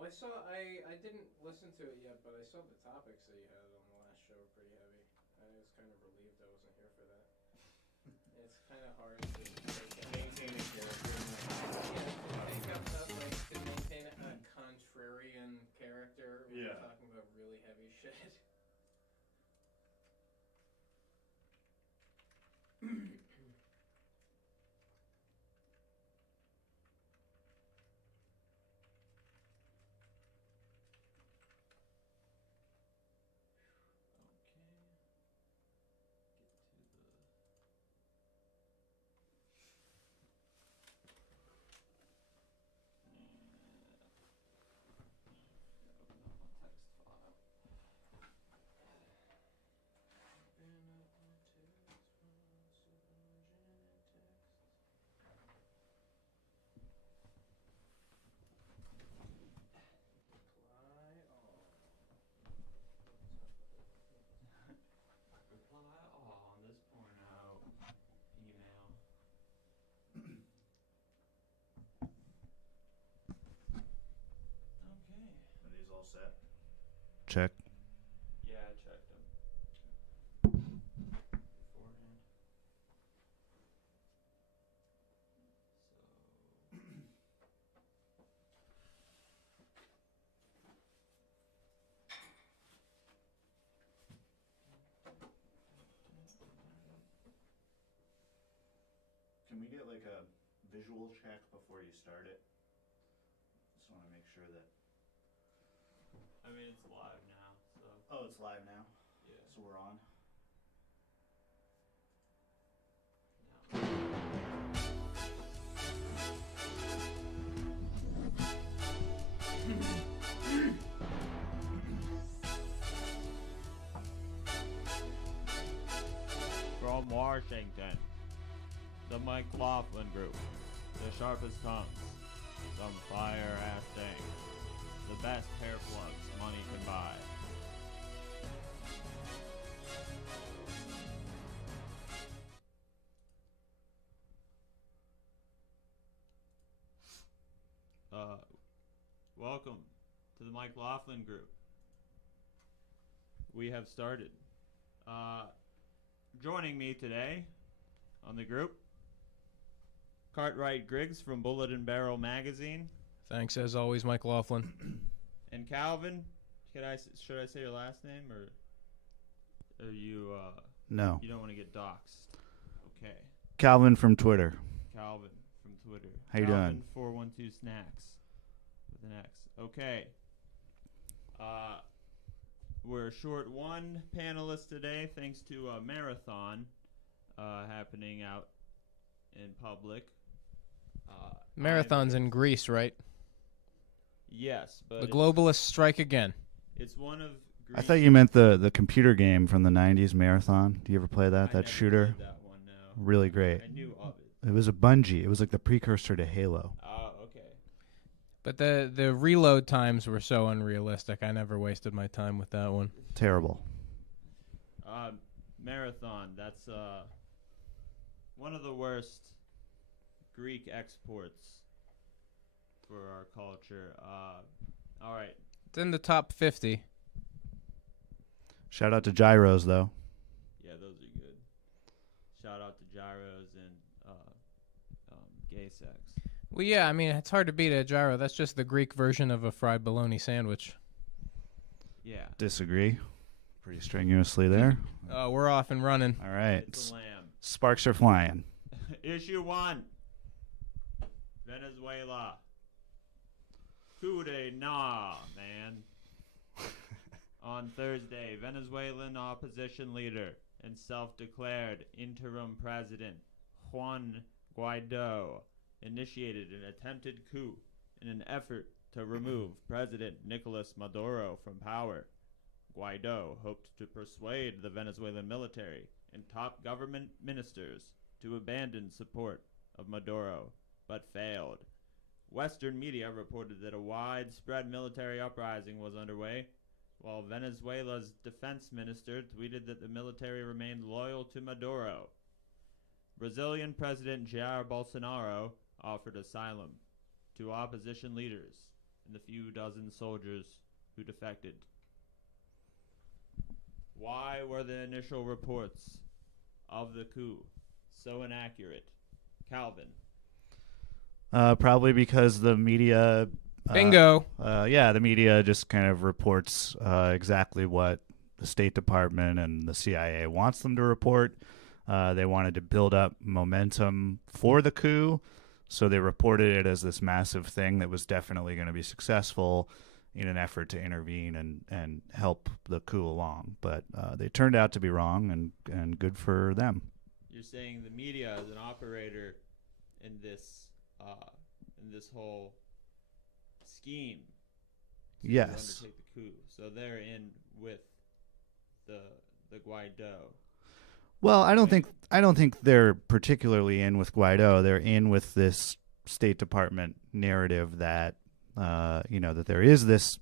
Well, I didn't listen to it yet, but I saw the topics that you had on the last show were pretty heavy. I was kind of relieved I wasn't here for that. It's kind of hard to maintain a character. To maintain a contrarian character when you're talking about really heavy shit. All set. Check. Yeah, I checked them beforehand. Can we get like a visual check before you start it? Just want to make sure that. I mean, it's live now, so. Oh, it's live now? Yeah. So we're on? From Washington, the MikeLaughlin Group, the sharpest tongues, some fire-ass things, the best hair plugs money can buy. Welcome to the MikeLaughlin Group. We have started. Joining me today on the group, Cartwright Griggs from Bullet and Barrel Magazine. Thanks, as always, MikeLaughlin. And Calvin, should I say your last name, or you? No. You don't want to get doxxed. Okay. Calvin from Twitter. Calvin from Twitter. How you doing? 412 Snacks with an X. Okay. We're short one panelist today, thanks to a marathon happening out in public. Marathon's in Greece, right? Yes, but the globalists strike again. It's one of Greece. I thought you meant the computer game from the 90s, Marathon. Do you ever play that? That shooter? Played that one, no. Really great. I knew of it. It was a Bungie. It was like the precursor to Halo. Oh, okay. But the reload times were so unrealistic. I never wasted my time with that one. Terrible. Marathon. That's one of the worst Greek exports for our culture. All right. It's in the top 50. Shout out to gyros, though. Yeah, those are good. Shout out to gyros and gay sex. Well, yeah, I mean, it's hard to beat a gyro. That's just the Greek version of a fried bologna sandwich. Yeah. Disagree. Pretty strenuously there. We're off and running. All right. It's a lamb. Sparks are flying. Issue 1. Venezuela. Coup nah, man. On Thursday, Venezuelan opposition leader and self-declared interim president Juan Guaido initiated an attempted coup in an effort to remove President Nicolas Maduro from power. Guaido hoped to persuade the Venezuelan military and top government ministers to abandon support of Maduro, but failed. Western media reported that a widespread military uprising was underway, while Venezuela's defense minister tweeted that the military remained loyal to Maduro. Brazilian President Jair Bolsonaro offered asylum to opposition leaders and the few dozen soldiers who defected. Why were the initial reports of the coup so inaccurate? Calvin. Probably because the media... Bingo. The media just kind of reports exactly what the State Department and the CIA wants them to report. They wanted to build up momentum for the coup, so they reported it as this massive thing that was definitely going to be successful in an effort to intervene and help the coup along. But they turned out to be wrong, and good for them. You're saying the media is an operator in this whole scheme to Yes. undertake the coup. So they're in with the Guaido. Well, I don't think they're particularly in with Guaido. They're in with this State Department narrative that that there is this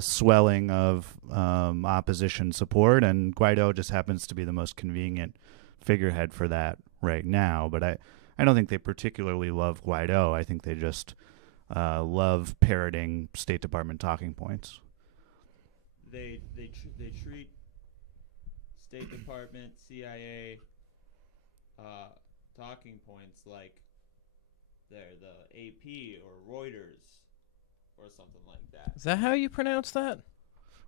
swelling of opposition support, and Guaido just happens to be the most convenient figurehead for that right now. But I don't think they particularly love Guaido. I think they just love parroting State Department talking points. They treat State Department, CIA talking points like they're the AP or Reuters or something like that. Is that how you pronounce that?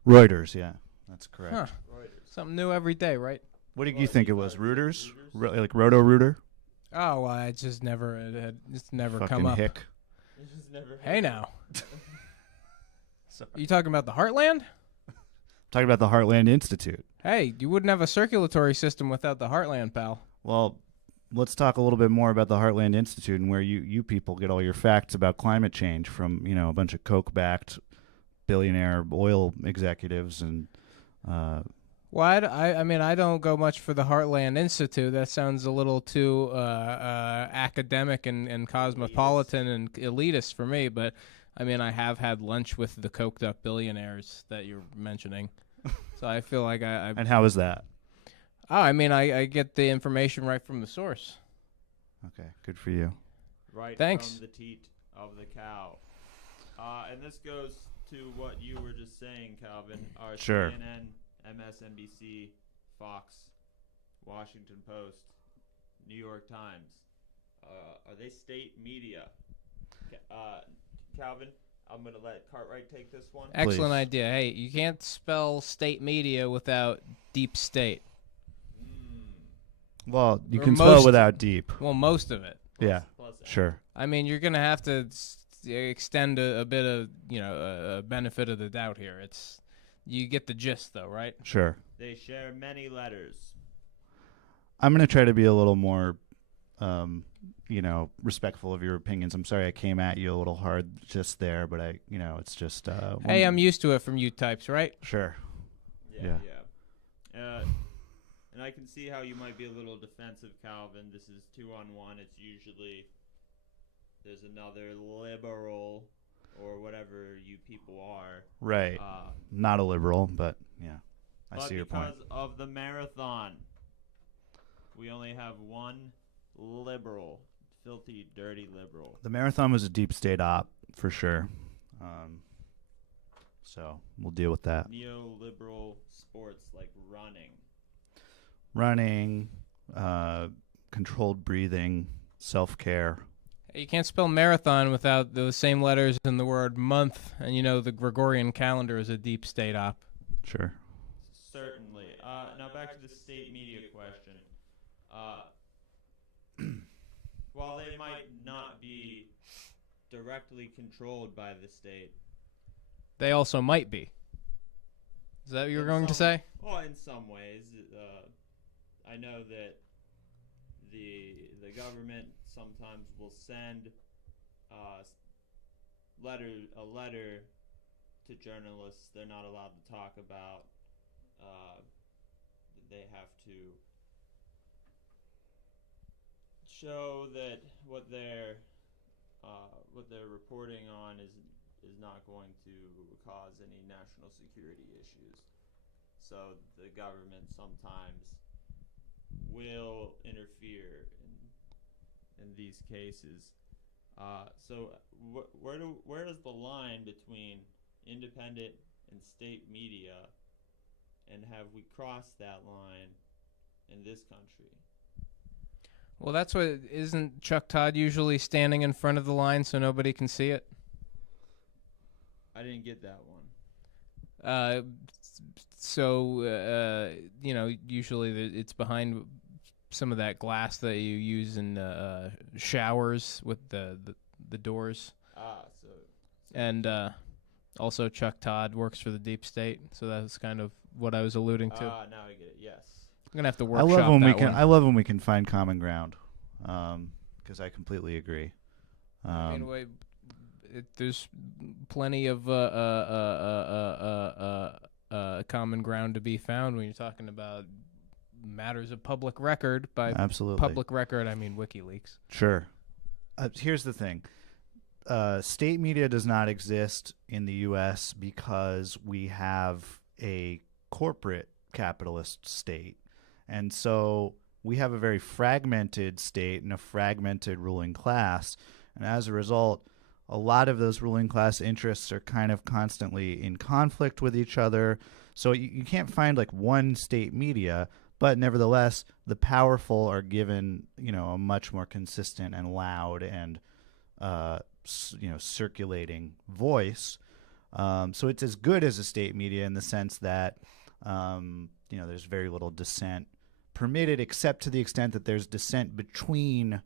Reuters, yeah, that's correct. Huh. Reuters. Something new every day, right? What did you think it was? Reuters? Like Roto-Rooter? Oh, well, it's never Fucking come up. hick. It's just never Hey now, Sorry. you talking about the Heartland? Talking about the Heartland Institute. Hey, you wouldn't have a circulatory system without the Heartland, pal. Well, let's talk a little bit more about the Heartland Institute and where you people get all your facts about climate change from, a bunch of Coke-backed billionaire oil executives and... Well, I mean, I don't go much for the Heartland Institute. That sounds a little too academic and cosmopolitan and elitist for me. But, I mean, I have had lunch with the coked-up billionaires that you're mentioning. So I feel like I... And how is that? Oh, I mean, I get the information right from the source. Okay, good for you. Right Thanks. from the teat of the cow. And this goes to what you were just saying, Calvin. Our Sure. CNN, MSNBC, Fox, Washington Post, New York Times. Are they state media? Calvin, I'm going to let Cartwright take this one. Excellent Please. idea. Hey, you can't spell state media without deep state. Well, you Or can spell most- without deep. Well, most of it. Yeah, Plus sure. I mean, you're going to have to extend a bit of, a benefit of the doubt here. You get the gist, though, right? Sure. They share many letters. I'm going to try to be a little more, respectful of your opinions. I'm sorry I came at you a little hard just there, but it's just... Hey, I'm used to it from you types, right? Sure. Yeah. And I can see how you might be a little defensive, Calvin. This is 2-on-1. It's usually there's another liberal or whatever you people are. Right. Not a liberal, but yeah, I But see your point. because of the marathon, we only have one liberal, filthy, dirty liberal. The marathon was a deep state op, for sure. So we'll deal with that. Neoliberal sports like Running, controlled breathing, self-care. You can't spell marathon without those same letters in the word month, and the Gregorian calendar is a deep state op. Sure. Certainly. Now back to the state media question. While they might not be directly controlled by the state, They also might be. Is that what you were going to say? Well, in some ways, I know that the government sometimes will send a letter to journalists. They're not allowed to talk about. They have to show that what they're reporting on is not going to cause any national security issues. So the government sometimes will interfere in these cases. So where is the line between independent and state media, and have we crossed that line in this country? Well, that's what isn't Chuck Todd usually standing in front of the line so nobody can see it? I didn't get that one. Usually it's behind some of that glass that you use in showers with the doors. And also Chuck Todd works for the deep state, so that's kind of what I was alluding to. Now I get it. Yes. I'm gonna have to I workshop love when that we can. one. I love when we can find common ground, because I completely agree. I mean, there's plenty of common ground to be found when you're talking about matters of public record. By absolutely public record, I mean WikiLeaks. Sure. Here's the thing. State media does not exist in the U.S. because we have a corporate capitalist state. And so we have a very fragmented state and a fragmented ruling class. And as a result, a lot of those ruling class interests are kind of constantly in conflict with each other. So you can't find like one state media, but nevertheless, the powerful are given, a much more consistent and loud and, circulating voice. So it's as good as a state media in the sense that, there's very little dissent permitted, except to the extent that there's dissent between,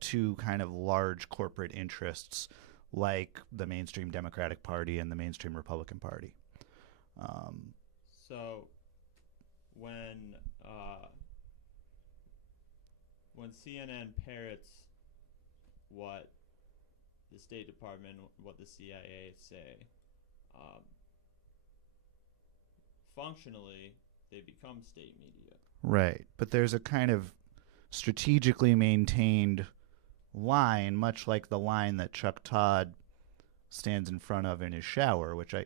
two kind of large corporate interests like the mainstream Democratic Party and the mainstream Republican Party. So when CNN parrots what the State Department, what the CIA say, functionally they become state media. Right, but there's a kind of strategically maintained line, much like the line that Chuck Todd stands in front of in his shower, which I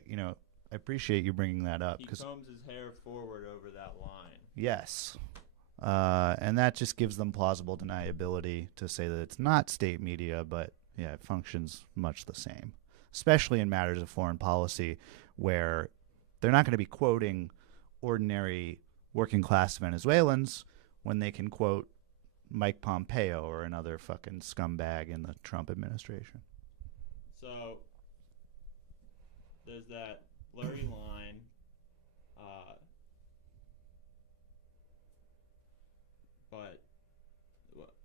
appreciate you bringing that up. He combs his hair forward over that line. Yes. And that just gives them plausible deniability to say that it's not state media, but yeah, it functions much the same, especially in matters of foreign policy where they're not going to be quoting ordinary working class Venezuelans when they can quote Mike Pompeo or another fucking scumbag in the Trump administration. So there's that blurry line. But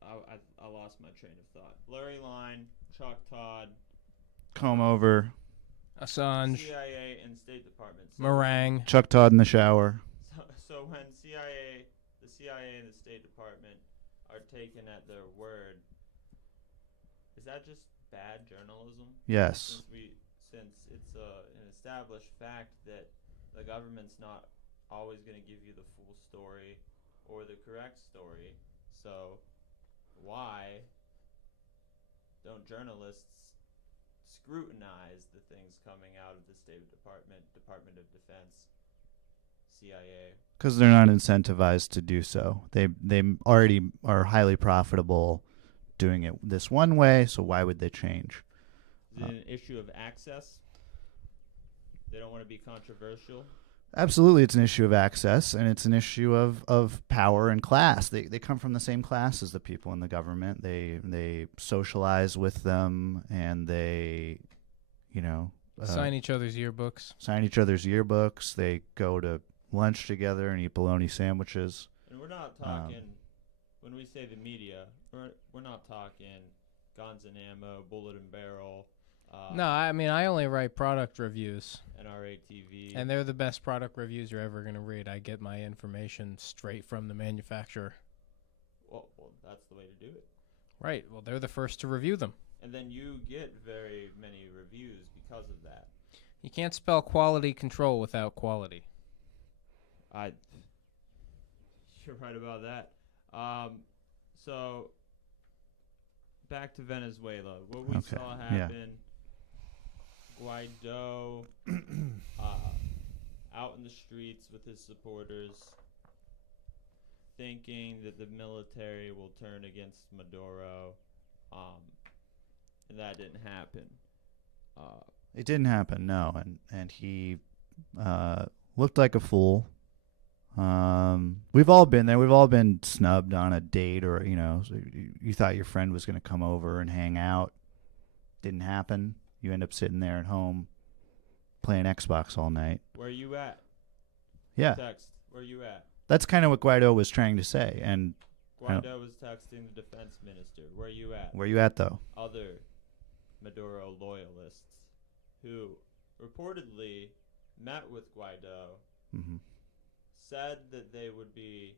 I lost my train of thought. Blurry line, Chuck Todd, Comb over, Assange, CIA, and State Department. Meringue, Chuck Todd in the shower. So when the CIA and the State Department are taken at their word, is that just bad journalism? Yes. Since it's an established fact that the government's not always going to give you the full story or the correct story, so why don't journalists scrutinize the things coming out of the State Department, Department of Defense, CIA? Because they're not incentivized to do so. They already are highly profitable doing it this one way, so why would they change? Is it an issue of access? They don't want to be controversial? Absolutely, it's an issue of access, and it's an issue of power and class. They come from the same class as the people in the government. They socialize with them, and they, sign each other's yearbooks. They go to lunch together and eat bologna sandwiches. And we're not talking, when we say the media, we're not talking guns and ammo, bullet and barrel. No, I mean, I only write product reviews. NRA TV. And they're the best product reviews you're ever going to read. I get my information straight from the manufacturer. Well, that's the way to do it. Right. Well, they're the first to review them. And then you get very many reviews because of that. You can't spell quality control without quality. You're right about that. So, back to Venezuela. What we saw happen, Guaido out in the streets with his supporters, thinking that the military will turn against Maduro. and that didn't happen. It didn't happen, no, and he looked like a fool. We've all been there. We've all been snubbed on a date, or so you thought your friend was going to come over and hang out. Didn't happen. You end up sitting there at home playing Xbox all night. Where you at? Yeah, Text. Where you at? that's kind of what Guaido was trying to say. And Guaido was texting the defense minister. Where you at? where you at, though? Other Maduro loyalists who reportedly met with Guaido, Mm-hmm. said that they would be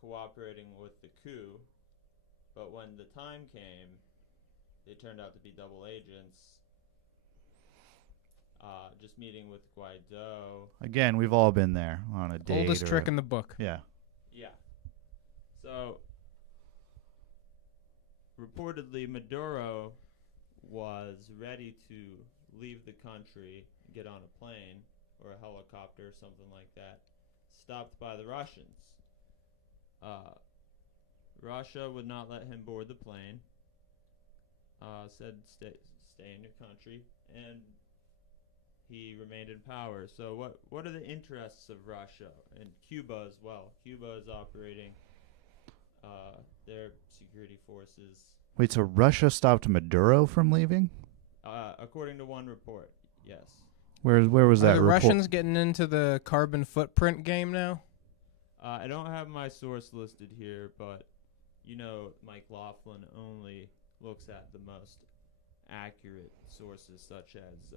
cooperating with the coup, but when the time came, they turned out to be double agents. Just meeting with Guaido. Again, we've all been there on a date. Oldest trick in the book. Yeah. Yeah. So, reportedly, Maduro was ready to leave the country, get on a plane or a helicopter or something like that, stopped by the Russians. Russia would not let him board the plane. Said stay in your country, and he remained in power. So what are the interests of Russia and Cuba as well? Cuba is operating their security forces. Wait, so Russia stopped Maduro from leaving? According to one report, yes. Where was that Are the report? Russians getting into the carbon footprint game now? I don't have my source listed here, but MikeLaughlin only looks at the most accurate sources, such as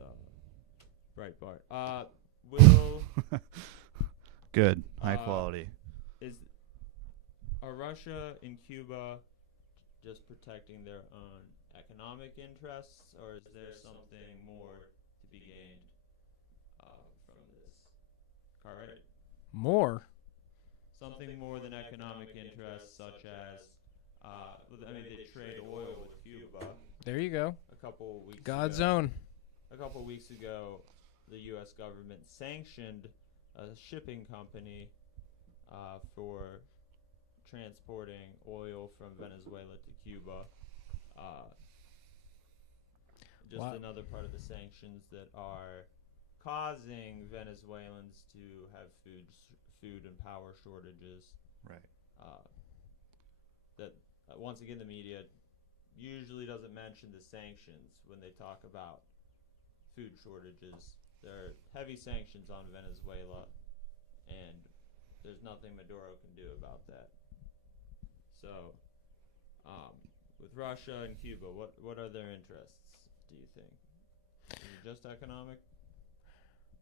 Breitbart. Will Good, high quality. Are Russia and Cuba just protecting their own economic interests, or is there something more to be gained from this? Cartwright? More. Something more than economic interests, such as they trade oil with Cuba. There you go. A couple weeks God's ago, own. A couple weeks ago, the U.S. government sanctioned a shipping company for transporting oil from Venezuela to Cuba. Another part of the sanctions that are causing Venezuelans to have food and power shortages. Right. That once again, the media usually doesn't mention the sanctions when they talk about food shortages. There are heavy sanctions on Venezuela, and there's nothing Maduro can do about that. So, with Russia and Cuba, what are their interests, do you think? Is it just economic?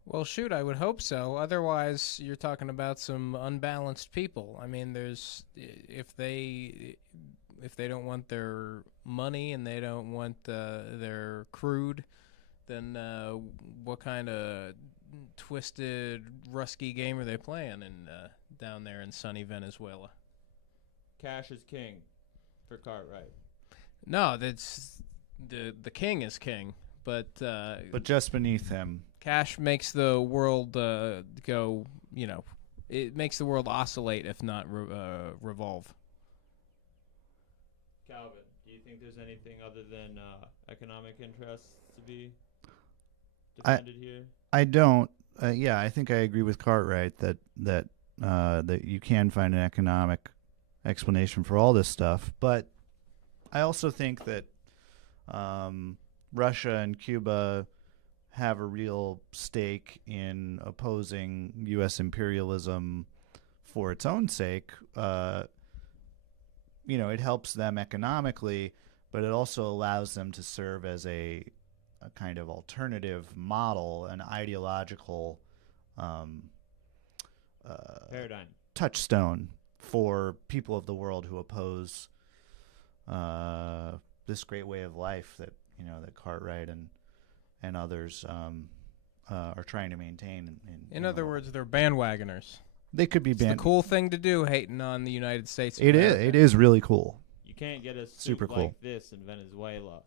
Well, shoot, I would hope so. Otherwise, you're talking about some unbalanced people. I mean, if they don't want their money and they don't want their crude, then what kind of twisted Rusky game are they playing down there in sunny Venezuela? Cash is king for Cartwright. No, that's the king is king, but just beneath him. Cash makes the world go. It makes the world oscillate, if not revolve. Calvin, do you think there's anything other than economic interests to be defended here? I don't. Yeah, I think I agree with Cartwright that you can find an economic explanation for all this stuff, but I also think that Russia and Cuba have a real stake in opposing U.S. imperialism for its own sake. It helps them economically, but it also allows them to serve as a kind of alternative model, an ideological paradigm touchstone for people of the world who oppose this great way of life that that Cartwright and others are trying to maintain. In other words, they're bandwagoners. They could be It's the cool thing to do, hating on the United States. It is. It is really cool. You can't get a Super soup cool. like this in Venezuela.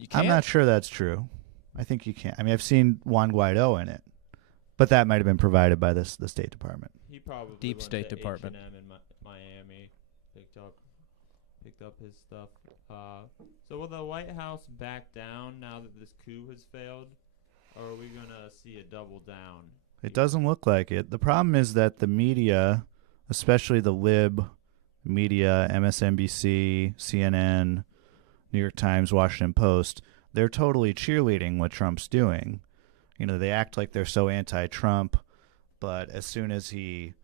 You can't? I'm not sure that's true. I think you can. I mean, I've seen Juan Guaido in it, but that might have been provided by the State Department. He probably Deep went State to Department. H&M in Miami, picked up picked up his stuff. So will the White House back down now that this coup has failed, or are we gonna see a double down? It doesn't look like it. The problem is that the media, especially the lib media, MSNBC, CNN, New York Times, Washington Post, they're totally cheerleading what Trump's doing. You know, they act like they're so anti-Trump, but as soon as he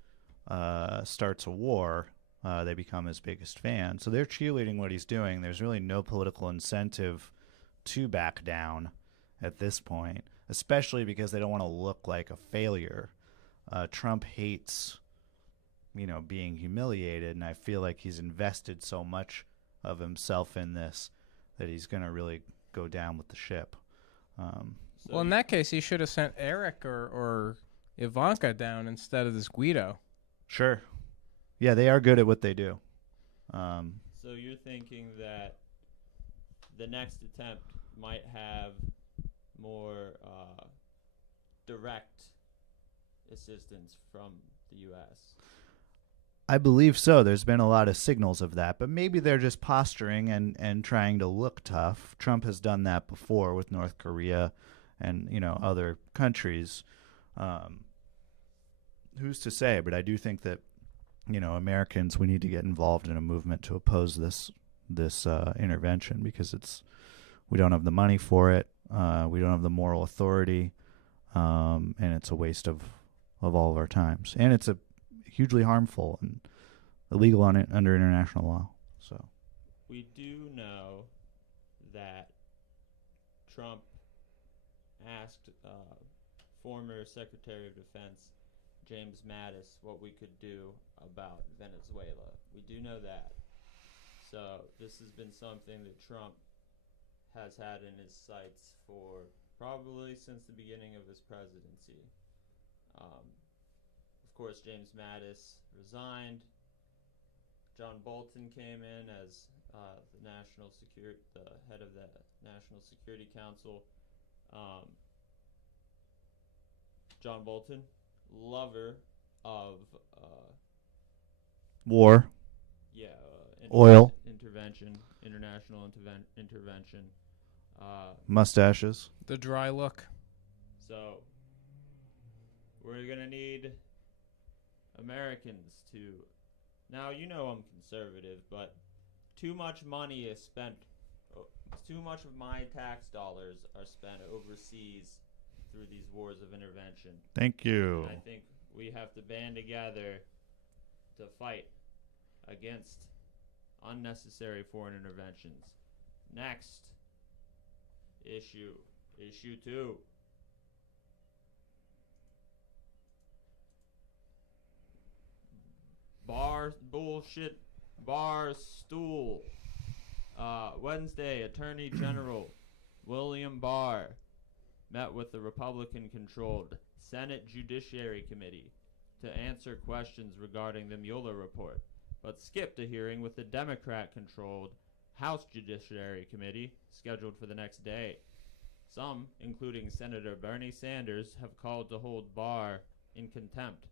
starts a war, they become his biggest fan. So they're cheerleading what he's doing. There's really no political incentive to back down at this point, especially because they don't want to look like a failure. Trump hates, being humiliated, and I feel like he's invested so much of himself in this that he's going to really go down with the ship. Well, in that case, he should have sent Eric or Ivanka down instead of this Guido. Sure. Yeah, they are good at what they do. So you're thinking that the next attempt might have more direct assistance from the U.S.? I believe so. There's been a lot of signals of that, but maybe they're just posturing and trying to look tough. Trump has done that before with North Korea and, other countries. Who's to say? But I do think that, Americans, we need to get involved in a movement to oppose this intervention because we don't have the money for it. We don't have the moral authority, and it's a waste of all of our times. And it's a hugely harmful and illegal under international law. So we do know that Trump asked former Secretary of Defense James Mattis what we could do about Venezuela. We do know that. So this has been something that Trump has had in his sights for probably since the beginning of his presidency. Of course, James Mattis resigned. John Bolton came in as the head of the National Security Council. John Bolton, lover of war, oil, international intervention, mustaches, the dry look. So we're gonna need Americans to. Now I'm conservative, but too much money is spent. Too much of my tax dollars are spent overseas through these wars of intervention. Thank you. And I think we have to band together to fight against unnecessary foreign interventions. Next issue 2. Barr bullshit. Barr stool. Wednesday, Attorney General William Barr met with the Republican-controlled Senate Judiciary Committee to answer questions regarding the Mueller report, but skipped a hearing with the Democrat-controlled House Judiciary Committee scheduled for the next day. Some, including Senator Bernie Sanders, have called to hold Barr in contempt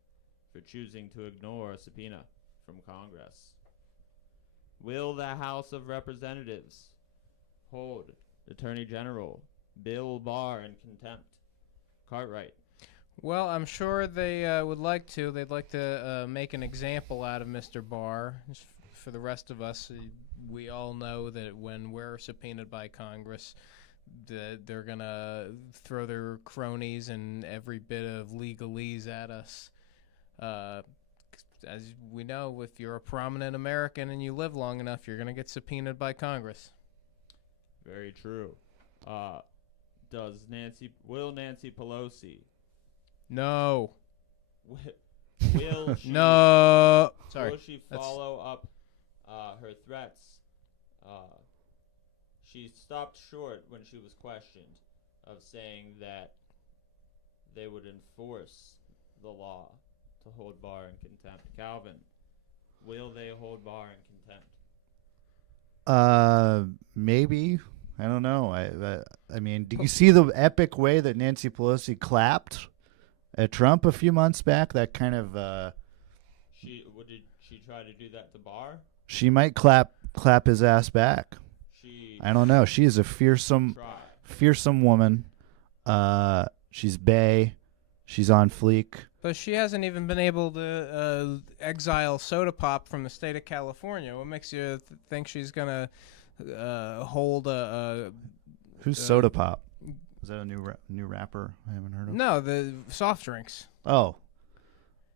for choosing to ignore a subpoena from Congress. Will the House of Representatives hold Attorney General Bill Barr in contempt? Cartwright. Well, I'm sure they would like to. They'd like to make an example out of Mr. Barr. For the rest of us, we all know that when we're subpoenaed by Congress, they're going to throw their cronies and every bit of legalese at us. As we know, if you're a prominent American and you live long enough, you're going to get subpoenaed by Congress. Very true. Will Nancy Pelosi? No. Will she? No. Sorry. Will she follow up her threats? She stopped short when she was questioned of saying that they would enforce the law to hold Barr in contempt. Calvin, will they hold Barr in contempt? Maybe. I don't know. I mean, do you see the epic way that Nancy Pelosi clapped at Trump a few months back? That kind of Did she try to do that to Barr? She might clap clap his ass back. I don't know. She is a fearsome woman. She's bae. She's on fleek. But she hasn't even been able to exile Soda Pop from the state of California. What makes you think she's gonna hold a? Who's Soda Pop? Is that a new rapper I haven't heard of? No, the soft drinks. Oh,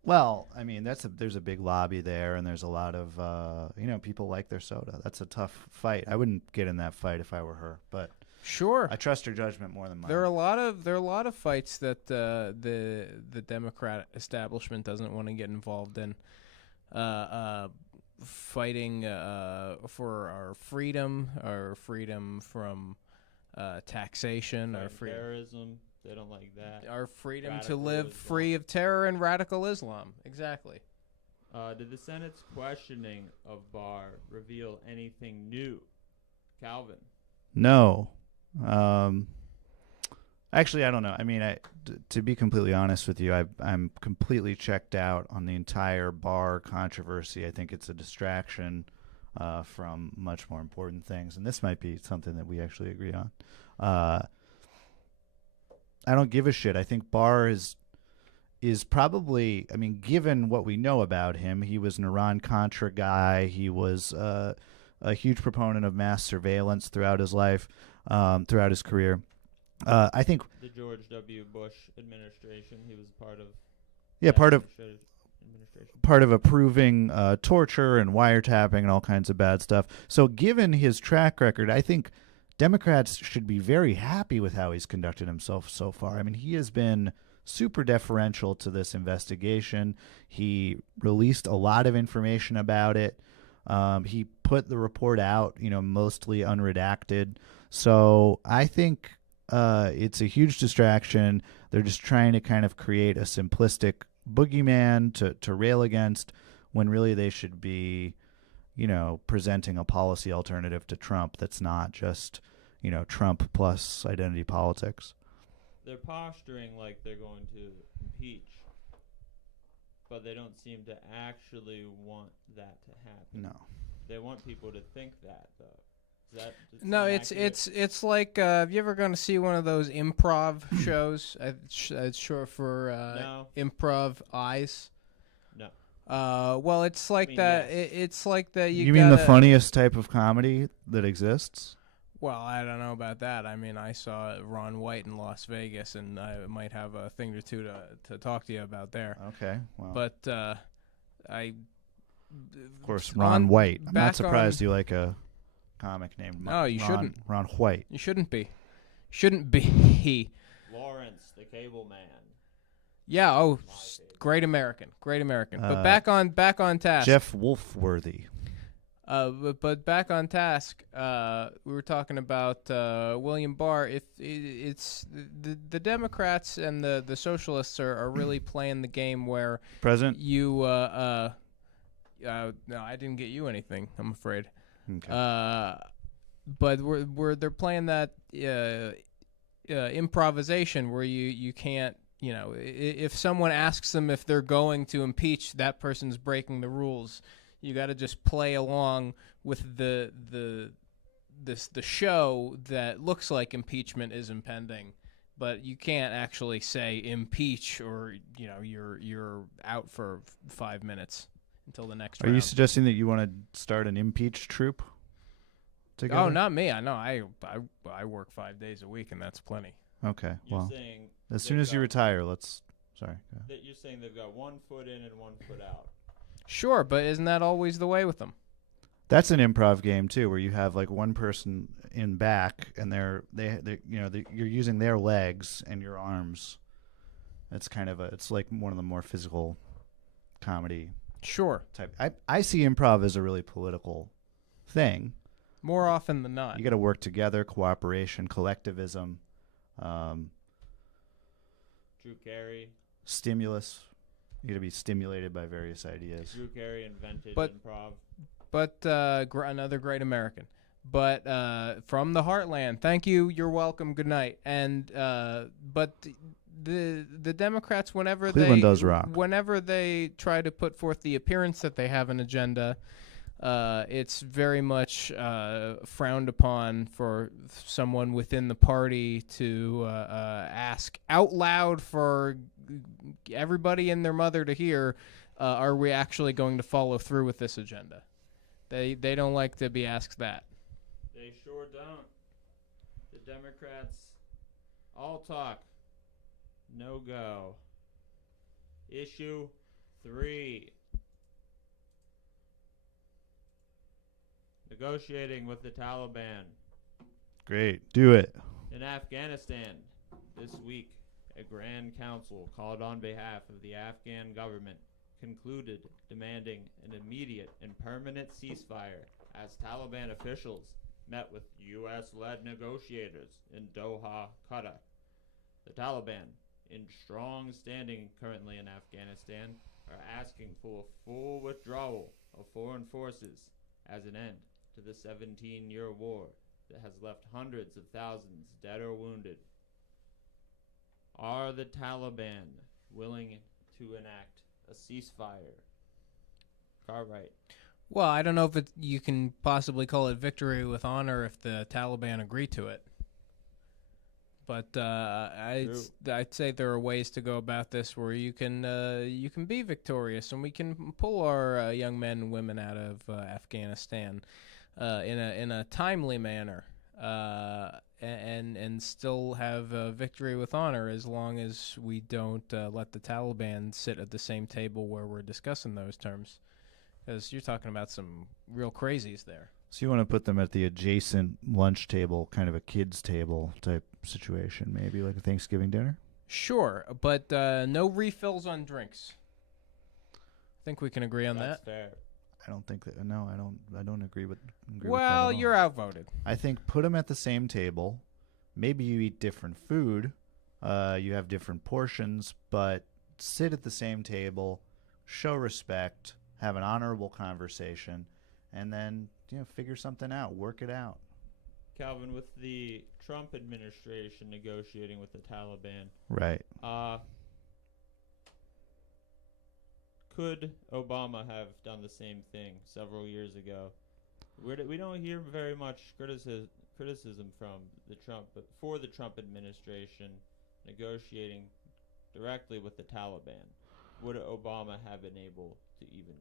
well, I mean there's a big lobby there, and there's a lot of people like their soda. That's a tough fight. I wouldn't get in that fight if I were her, but sure, I trust her judgment more than mine. There are a lot of fights that the Democrat establishment doesn't want to get involved in. Fighting for our freedom from taxation, our freedom. Terrorism. They don't like that. Our freedom to live free of terror and radical Islam. Exactly. Did the Senate's questioning of Barr reveal anything new? Calvin? No. Actually, I don't know. I mean, to be completely honest with you, I'm completely checked out on the entire Barr controversy. I think it's a distraction from much more important things, and this might be something that we actually agree on. I don't give a shit. I think Barr is probably, I mean, given what we know about him, he was an Iran-Contra guy. He was a huge proponent of mass surveillance throughout his life, throughout his career. I think the George W. Bush administration, he was part of. Yeah, part of approving torture and wiretapping and all kinds of bad stuff. So given his track record, I think Democrats should be very happy with how he's conducted himself so far. I mean, he has been super deferential to this investigation. He released a lot of information about it. He put the report out, mostly unredacted. So I think it's a huge distraction. They're just trying to kind of create a simplistic boogeyman to rail against, when really they should be presenting a policy alternative to Trump that's not just, Trump plus identity politics. They're posturing like they're going to impeach, but they don't seem to actually want that to happen. No. They want people to think that, though. No, it's like, have you ever gone to see one of those improv shows? It's short for No. Improv Eyes. No. Well, it's like that. Yes. It's like that. You mean the funniest type of comedy that exists? Well, I don't know about that. I mean, I saw Ron White in Las Vegas, and I might have a thing or two to talk to you about there. Okay. Well. But of course, Ron White. I'm not surprised you like a comic named you shouldn't. Ron White. You shouldn't be. Shouldn't be. Lawrence, the Cable Man. Yeah. Oh, great American. But back on task. Jeff Wolfworthy. But back on task. We were talking about William Barr. If it's the Democrats and the socialists are really playing the game where President. You no, I didn't get you anything, I'm afraid. Okay. But they're playing that improvisation where you can't, if someone asks them if they're going to impeach, that person's breaking the rules. You got to just play along with the show that looks like impeachment is impending, but you can't actually say impeach or you're out for 5 minutes until the next round. Are you suggesting that you want to start an impeach troop together? Oh, not me. I know. I work 5 days a week, and that's plenty. Okay. You're well, saying as soon as you retire, sorry. That you're saying they've got 1 foot in and 1 foot out. Sure, but isn't that always the way with them? That's an improv game too, where you have like one person in back, and you're using their legs and your arms. It's kind of it's like one of the more physical comedy. Sure. Type. I see improv as a really political thing. More often than not. You got to work together, cooperation, collectivism, Drew Carey. Stimulus. You got to be stimulated by various ideas. Drew Carey invented improv. But another great American. But from the heartland. Thank you. You're welcome. Good night. And but the Democrats, whenever Cleveland does rock. Whenever they try to put forth the appearance that they have an agenda, it's very much frowned upon for someone within the party to ask out loud for everybody and their mother to hear, are we actually going to follow through with this agenda? They don't like to be asked that. They sure don't. The Democrats all talk, no go. Issue 3. Negotiating with the Taliban. Great. Do it. In Afghanistan, this week, a Grand Council called on behalf of the Afghan government concluded demanding an immediate and permanent ceasefire as Taliban officials met with U.S.-led negotiators in Doha, Qatar. The Taliban, in strong standing currently in Afghanistan, are asking for a full withdrawal of foreign forces as an end to the 17-year war that has left hundreds of thousands dead or wounded. Are the Taliban willing to enact a ceasefire? Cartwright. Well, I don't know if you can possibly call it victory with honor if the Taliban agree to it. But I'd say there are ways to go about this where you can be victorious, and we can pull our young men and women out of Afghanistan in a timely manner, and still have victory with honor, as long as we don't let the Taliban sit at the same table where we're discussing those terms, because you're talking about some real crazies there. So you want to put them at the adjacent lunch table, kind of a kids' table type situation, maybe like a Thanksgiving dinner? Sure, but no refills on drinks. I think we can agree on That's that. fair. I don't think that. No, I don't agree with. Well, with that you're outvoted. I think put them at the same table. Maybe you eat different food. You have different portions, but sit at the same table, show respect, have an honorable conversation, and then figure something out, work it out. Calvin, with the Trump administration negotiating with the Taliban, Right. Could Obama have done the same thing several years ago? We don't hear very much criticism from the Trump administration negotiating directly with the Taliban. Would Obama have been able to even?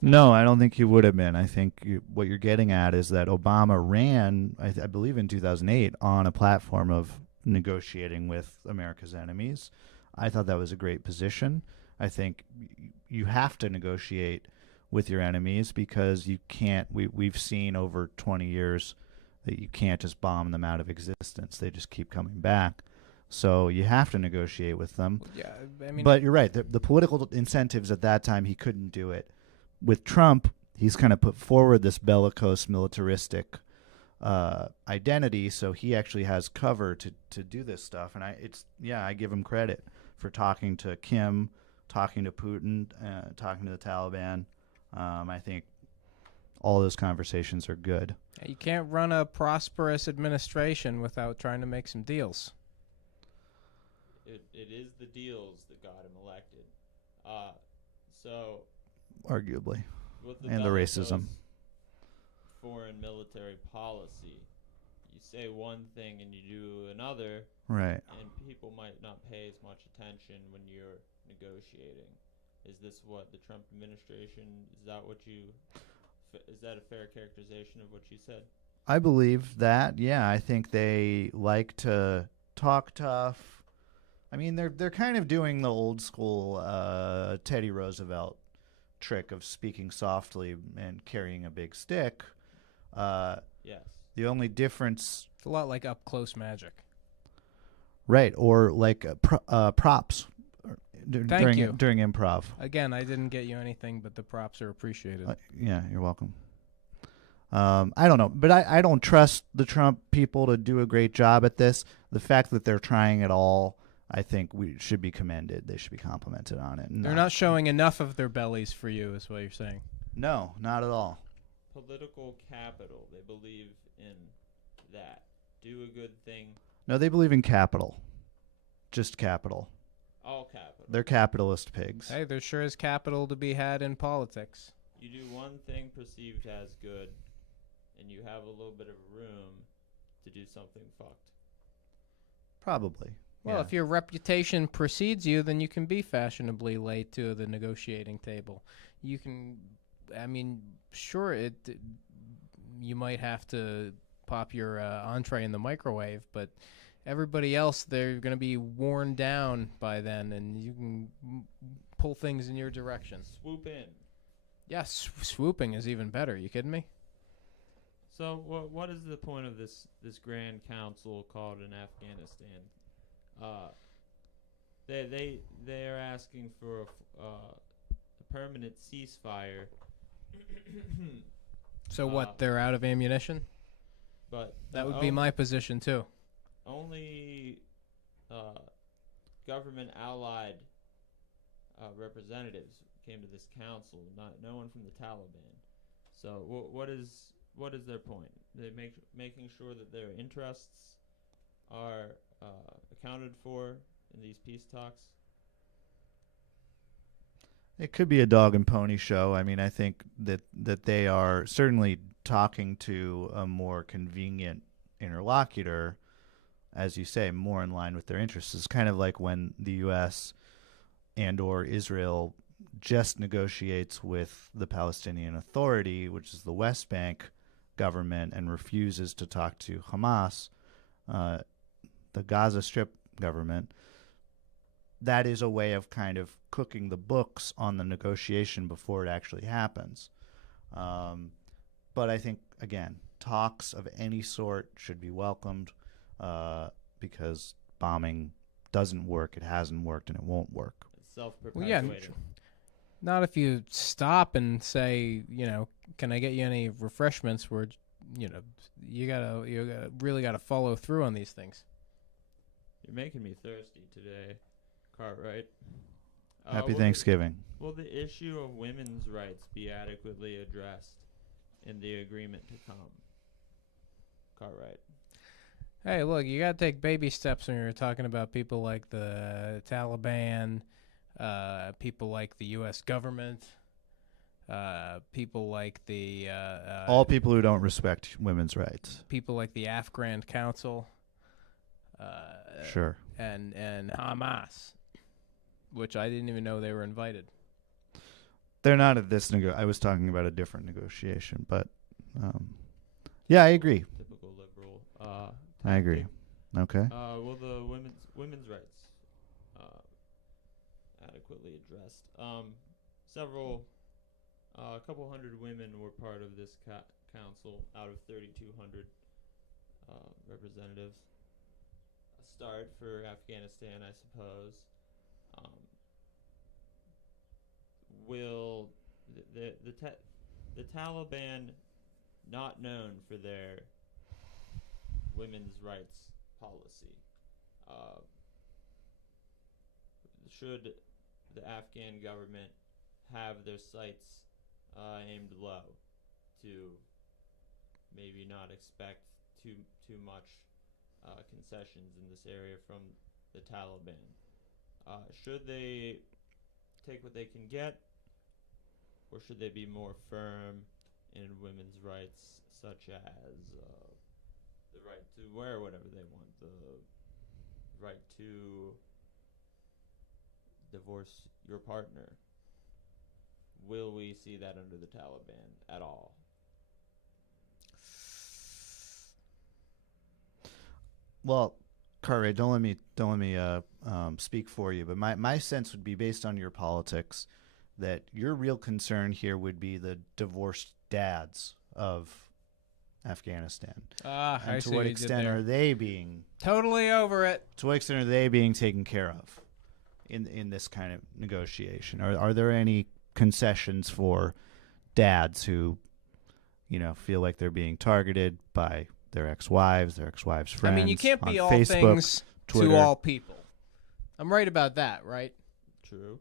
No, I don't think he would have been. I think what you're getting at is that Obama ran, I believe in 2008, on a platform of negotiating with America's enemies. I thought that was a great position. I think you have to negotiate with your enemies because you can't, we've seen over 20 years that you can't just bomb them out of existence. They just keep coming back. So you have to negotiate with them. Yeah, I mean, but you're right. The political incentives at that time, he couldn't do it. With Trump, he's kind of put forward this bellicose, militaristic identity, so he actually has cover to do this stuff. And I give him credit for talking to Kim, talking to Putin, talking to the Taliban. I think all those conversations are good. You can't run a prosperous administration without trying to make some deals. It is the deals that got him elected. So arguably, with and the racism. Foreign military policy, you say one thing and you do another, right? And people might not pay as much attention when you're negotiating. Is this what the Trump administration? Is that a fair characterization of what you said? I believe that. Yeah, I think they like to talk tough. I mean, they're kind of doing the old school Teddy Roosevelt trick of speaking softly and carrying a big stick. Yes. The only difference, it's a lot like Up Close Magic, right? Or like props during improv. Again, I didn't get you anything, but the props are appreciated. Yeah, you're welcome. I don't know, but I don't trust the Trump people to do a great job at this. The fact that they're trying at all, I think we should be commended. They should be complimented on it. They're not showing enough of their bellies for you, is what you're saying. No, not at all. Political capital. They believe in that. Do a good thing. No, they believe in capital. Just capital. All capital. They're capitalist pigs. Hey, there sure is capital to be had in politics. you do one thing perceived as good, and you have a little bit of room to do something fucked. Probably. Well, yeah. if your reputation precedes you, then you can be fashionably late to the negotiating table. You can, I mean, sure, you might have to pop your entree in the microwave, but everybody else, they're going to be worn down by then, and you can pull things in your direction. Swoop in. Yes, swooping is even better. You kidding me? So what is the point of this Grand Council called in Afghanistan? They are asking for a permanent ceasefire. So what? They're out of ammunition? But That would be my position too. Only government allied representatives came to this council. No one from the Taliban. So what is their point? They making sure that their interests are accounted for in these peace talks. It could be a dog and pony show. I mean, I think that they are certainly talking to a more convenient interlocutor, as you say, more in line with their interests. It's kind of like when the U.S. and or Israel just negotiates with the Palestinian Authority, which is the West Bank government, and refuses to talk to Hamas, the Gaza Strip government. That is a way of kind of cooking the books on the negotiation before it actually happens. But I think, again, talks of any sort should be welcomed because bombing doesn't work, it hasn't worked, and it won't work. It's self-perpetuating. Not if you stop and say, can I get you any refreshments? Where, you really gotta follow through on these things. You're making me thirsty today, Cartwright. Happy Thanksgiving. Will the issue of women's rights be adequately addressed in the agreement to come, Cartwright? Hey, look, you gotta take baby steps when you're talking about people like the Taliban, people like the U.S. government, people like the all people who don't respect women's rights. People like the Afghan Council. Sure. And Hamas, which I didn't even know they were invited. They're not at this I was talking about a different negotiation, but yeah, I agree. Typical liberal. I agree. Okay. Will the women's rights adequately addressed? A couple hundred women were part of this council out of 3,200 representatives. A start for Afghanistan, I suppose. Will the Taliban, not known for their women's rights policy, should the Afghan government have their sights aimed low to maybe not expect too much concessions in this area from the Taliban? Should they take what they can get, or should they be more firm in women's rights, such as the right to wear whatever they want, the right to divorce your partner? Will we see that under the Taliban at all? Well, Cartwright, don't let me speak for you, but my sense would be, based on your politics, that your real concern here would be the divorced dads of Afghanistan. And to what extent are they being totally over it? To what extent are they being taken care of in this kind of negotiation? Are there any concessions for dads who, feel like they're being targeted by their ex-wives friends? I mean, you can't be all Facebook, things Twitter. to all people. I'm right about that, right? True.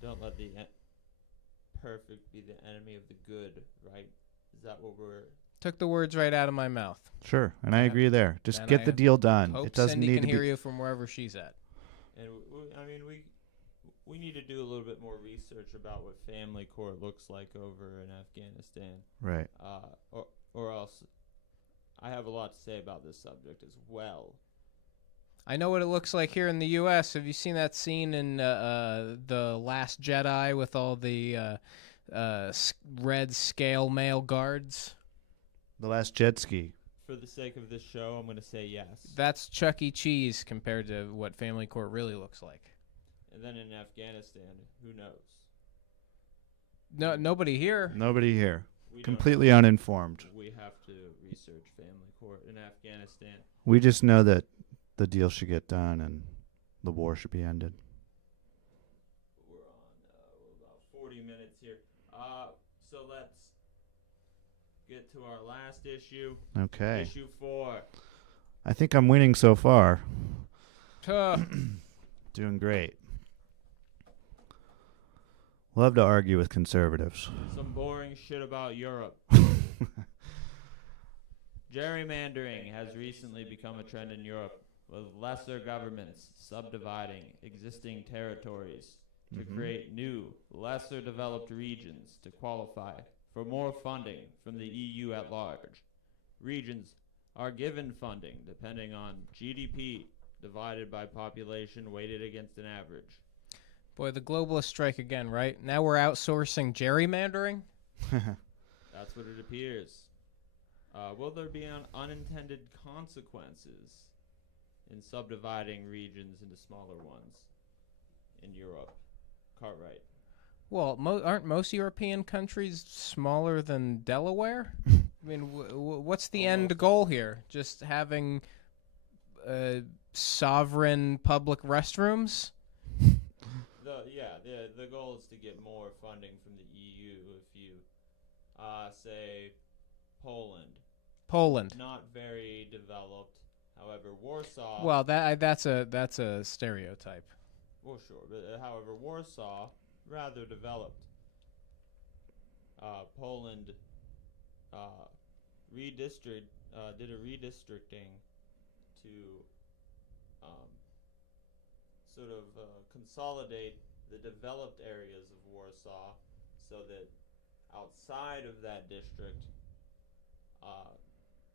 Don't let the perfect be the enemy of the good, right? Is that what we're... Took the words right out of my mouth. Sure, and I agree there. Just And get the deal done. Hope It doesn't Cindy need can to hear be... you from wherever she's at. And we need to do a little bit more research about what family court looks like over in Afghanistan. Right. Or else I have a lot to say about this subject as well. I know what it looks like here in the U.S. Have you seen that scene in The Last Jedi with all the red scale mail guards? The Last Jet Ski. For the sake of this show, I'm going to say yes. That's Chuck E. Cheese compared to what family court really looks like. And then in Afghanistan, who knows? No, nobody here. Nobody here. We Completely uninformed. We have to research family court in Afghanistan. We just know that the deal should get done and the war should be ended. We're on about 40 minutes here. So let's get to our last issue. Okay. Issue 4. I think I'm winning so far. Tuh. Doing great. Love to argue with conservatives. Some boring shit about Europe. Gerrymandering has recently become a trend in Europe, with lesser governments subdividing existing territories to create new, lesser developed regions to qualify for more funding from the EU at large. Regions are given funding depending on GDP divided by population weighted against an average. Boy, the globalists strike again, right? Now we're outsourcing gerrymandering? That's what it appears. Will there be unintended consequences in subdividing regions into smaller ones in Europe? Cartwright. Well, aren't most European countries smaller than Delaware? I mean, what's the end goal here? Just having sovereign public restrooms? The goal is to get more funding from the EU. If you say Poland, not very developed. However, Warsaw. Well, that's a stereotype. Well, sure, but however, Warsaw, rather developed. Poland did a redistricting to sort of consolidate the developed areas of Warsaw, so that outside of that district,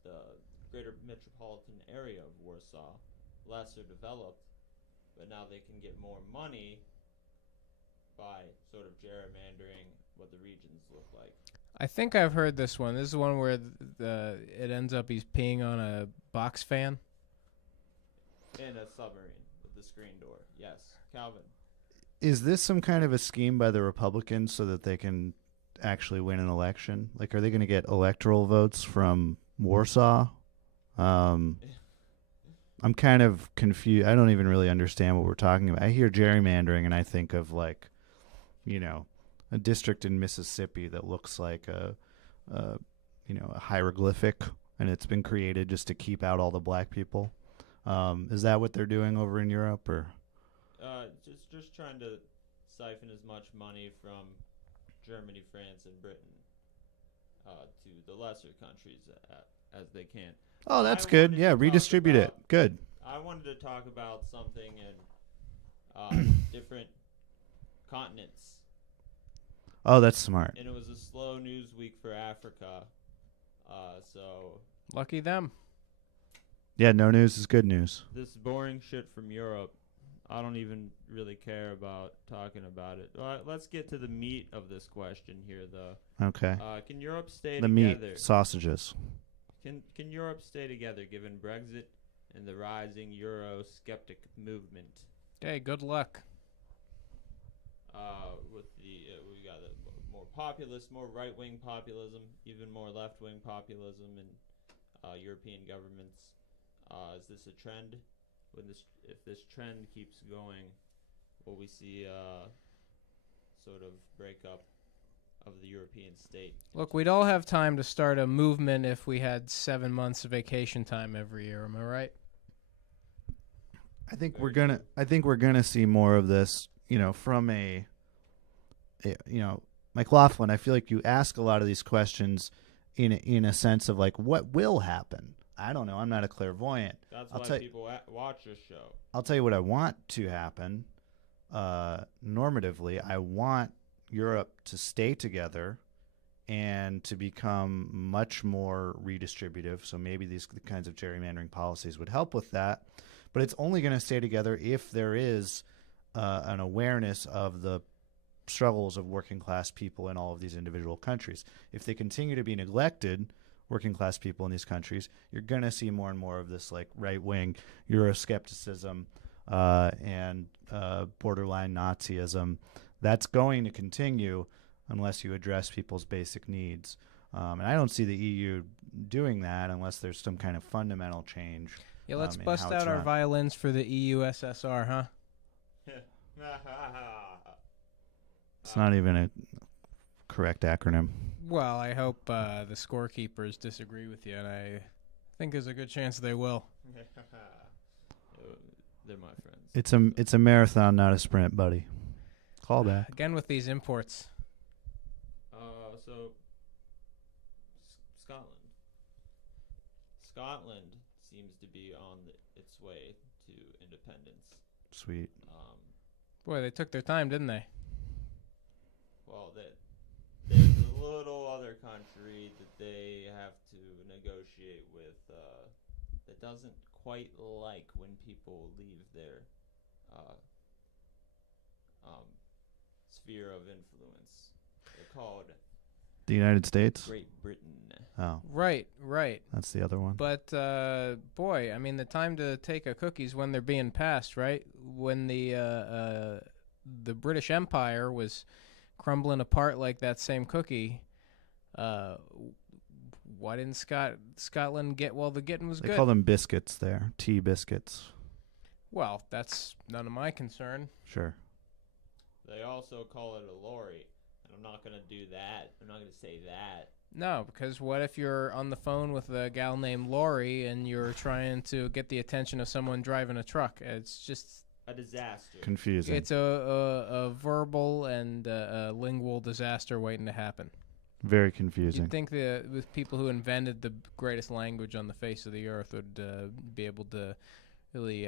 the greater metropolitan area of Warsaw, lesser developed, but now they can get more money by sort of gerrymandering what the regions look like. I think I've heard this one. This is the one where it ends up he's peeing on a box fan. In a submarine with the screen door. Yes. Calvin. Is this some kind of a scheme by the Republicans so that they can actually win an election? Like, are they going to get electoral votes from Warsaw? I'm kind of confused. I don't even really understand what we're talking about. I hear gerrymandering and I think of, like, you know, a district in Mississippi that looks like a hieroglyphic, and it's been created just to keep out all the black people. Is that what they're doing over in Europe, or? Just trying to siphon as much money from Germany, France, and Britain to the lesser countries as they can. Oh, that's good. Yeah, redistribute it. Good. I wanted to talk about something in different continents. Oh, that's smart. And it was a slow news week for Africa, so... Lucky them. Yeah, no news is good news. This boring shit from Europe, I don't even really care about talking about it. Let's get to the meat of this question here, though. Okay. Can Europe stay the together? meat, sausages. Can Europe stay together given Brexit and the rising Euro-skeptic movement? Hey, good luck. With we got more populist, more right-wing populism, even more left-wing populism in European governments. Is this a trend? If this trend keeps going, will we see sort of breakup of the European state? Look, we'd all have time to start a movement if we had 7 months of vacation time every year. Am I right? I think we're gonna see more of this. You know, from MikeLaughlin, I feel like you ask a lot of these questions in a sense of like, what will happen? I don't know. I'm not a clairvoyant. That's why people watch this show. I'll tell you what I want to happen. normatively. I want Europe to stay together and to become much more redistributive. So maybe these kinds of gerrymandering policies would help with that. But it's only going to stay together if there is an awareness of the struggles of working class people in all of these individual countries. If they continue to be neglected, working class people in these countries, you're going to see more and more of this like right-wing Euroscepticism and borderline Nazism. That's going to continue unless you address people's basic needs. And I don't see the EU doing that unless there's some kind of fundamental change. Yeah, let's bust out our violins for the EU-SSR, huh? It's not even a correct acronym. Well, I hope the scorekeepers disagree with you, and I think there's a good chance they will. They're my friends. It's a marathon, not a sprint, buddy. Call back. Again with these imports. So Scotland seems to be on its way to independence. Sweet. Boy, they took their time, didn't they? Well, there's a little other country that they have to negotiate with that doesn't quite like when people leave their sphere of influence. They're called The United States? Great Britain. Oh. Right. That's the other one. But, boy, I mean, the time to take a cookie's when they're being passed, right? When the British Empire was crumbling apart like that same cookie, why didn't Scotland get, well, the getting was they good. call them biscuits there, tea biscuits. Well, that's none of my concern. Sure. They also call it a lorry, and I'm not going to do that. I'm not going to say that. No, because what if you're on the phone with a gal named Lori and you're trying to get the attention of someone driving a truck? It's just a disaster. Confusing. It's a verbal and a lingual disaster waiting to happen. Very confusing. You'd think the people who invented the greatest language on the face of the earth would be able to really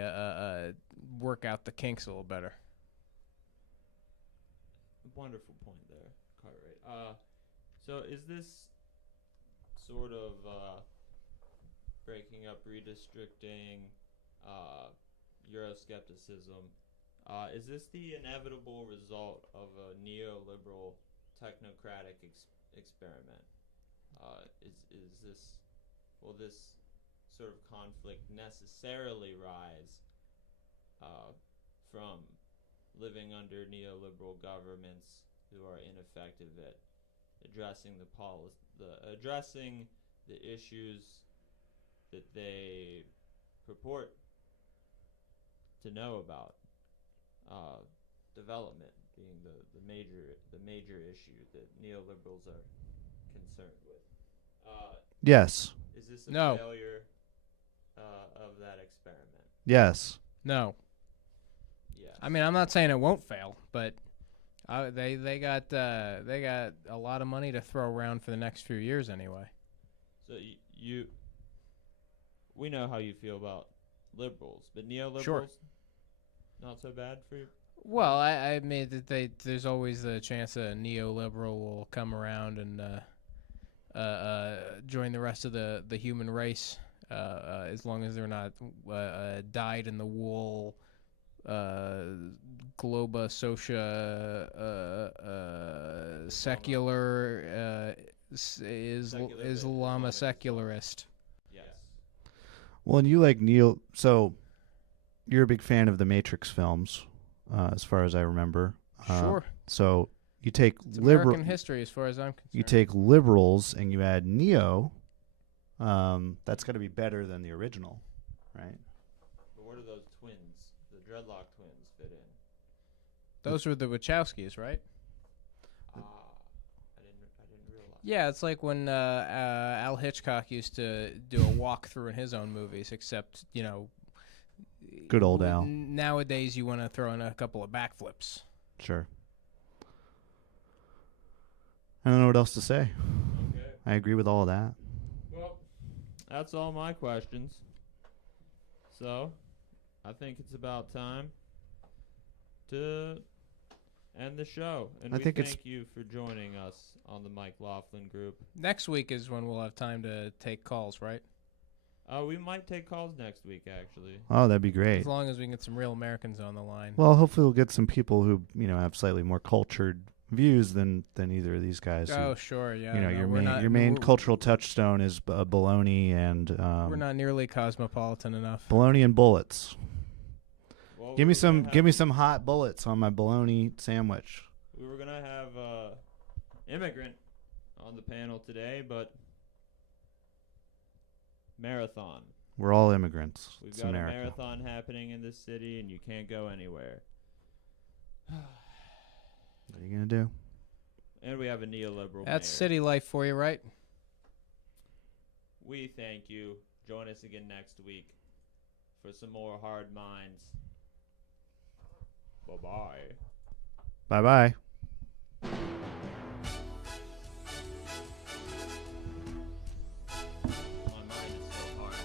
work out the kinks a little better. Wonderful point there, Cartwright. So is this sort of breaking up redistricting, Euroscepticism, is this the inevitable result of a neoliberal technocratic experiment? Will this sort of conflict necessarily rise from living under neoliberal governments who are ineffective at addressing addressing the issues that they purport to know about, development being the major issue that neoliberals are concerned with. Yes. Is this a No. failure of that experiment? Yes. No. Yes. I mean, I'm not saying it won't fail, but they got a lot of money to throw around for the next few years anyway. So we know how you feel about liberals, but neoliberals, Sure. not so bad for you. Well, I mean that there's always the chance that a neoliberal will come around and join the rest of the human race, as long as they're not dyed in the wool. Globa Socia secular Islama secularist. Yes. Well, and you like so you're a big fan of the Matrix films, as far as I remember. Sure. So you take It's American history as far as I'm concerned. You take liberals and you add Neo. That's got to be better than the original, right? But where do those twins, the dreadlock twins, fit in? Those were the Wachowskis, right? I didn't realize. Yeah, it's like when Al Hitchcock used to do a walkthrough in his own movies, except, Good old Al. Nowadays, you want to throw in a couple of backflips. Sure. I don't know what else to say. Okay. I agree with all of that. Well, that's all my questions. So, I think it's about time to end the show. And I we think it's- thank you for joining us on the MikeLaughlin group. Next week is when we'll have time to take calls, right? We might take calls next week, actually. Oh, that'd be great. As long as we can get some real Americans on the line. Well, hopefully we'll get some people who, have slightly more cultured views than either of these guys. Oh, sure, yeah. Your main cultural touchstone is bologna and we're not nearly cosmopolitan enough. bologna and bullets. Well, Give me some hot bullets on my bologna sandwich. We were gonna have immigrant on the panel today, but marathon. We're all immigrants. We've It's got America. a marathon happening in this city, and you can't go anywhere. What are you gonna do? And we have a neoliberal That's mayor. city life for you, right? We thank you. Join us again next week for some more Hard Minds. Bye-bye. Bye-bye. My mind is so hard.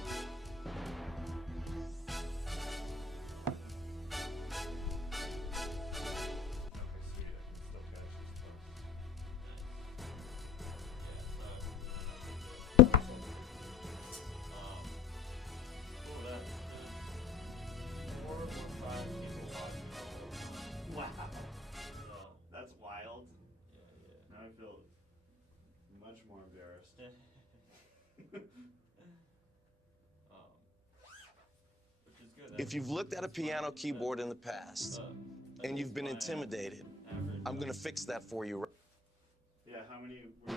Wow. That's wild. Now I feel much more embarrassed. Which is good. If you've looked at a piano keyboard in the past and you've been intimidated, I'm going to fix that for you. Yeah, how many were